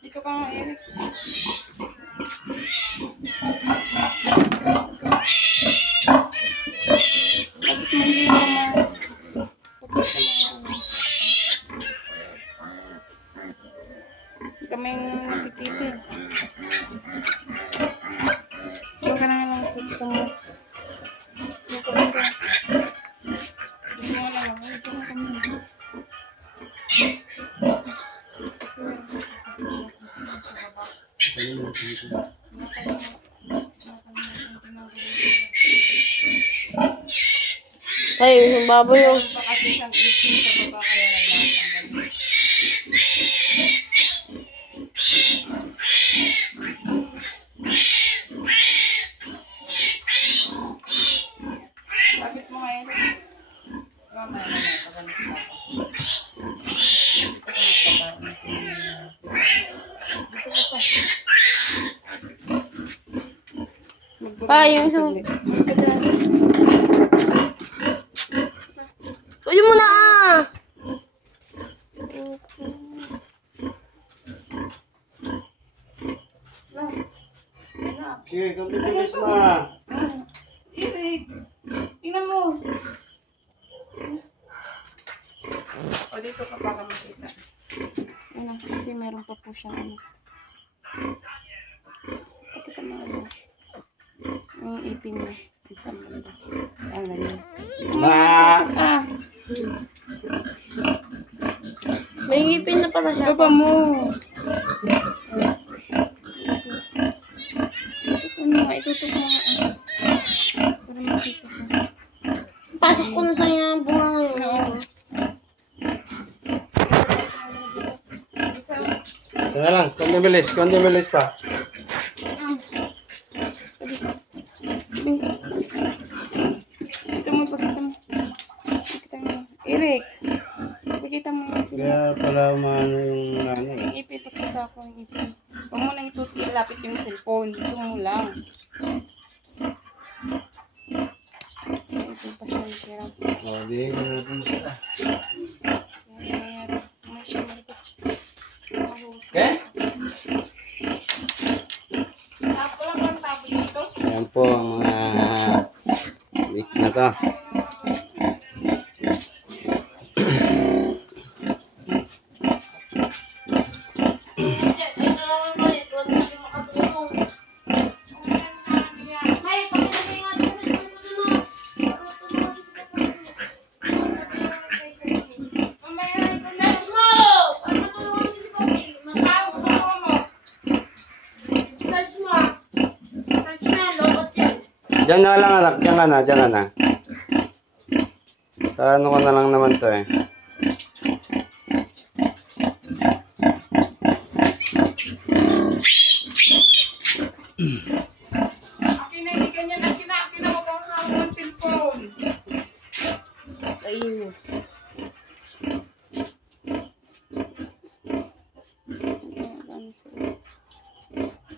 Dito ka nga, Eric. Tapos hindi naman kaming nakikita. Huwag ka na lang sa mo. Dito ka. Dito nga lang. Dito nga kami. Ay, yung baboy yung... Kasi siyang isin sa baba kaya naglatanggal. Lapit mo ngayon. Mamaya na pagalit na ako. Pa, yung isang... Tuyo mo na ah! Sige, kung bibilis na. Eric, tingnan mo. O, dito ka pa kami kita. Ano, kasi meron pa po siyang ano. Pakita mo ano. Yung ipin niya. Isang banda. Ang ganyan. Ah! May ngipin na pala siya. Baba mo. Itutok mo nga. Para makita ko. Pasok ko na sa yung bunga ngayon. Sige lang, kung bibilis pa. Ito mo, pakita mo. Pakita mo. Eric, pakita mo. Kaya pala umano yung ano eh. Yung ipin, pakita ko yung ipin. Huwag mo lang ituti, lapit yung cellphone. Dito mo lang. Ipin pa siya yung pera. O, di ko na dun sila. Okay? Tapo lang ang tapo dito. Yan po ang mga week na to. Diyan na lang anak, diyan ka na. Sa ano ko na lang naman to eh.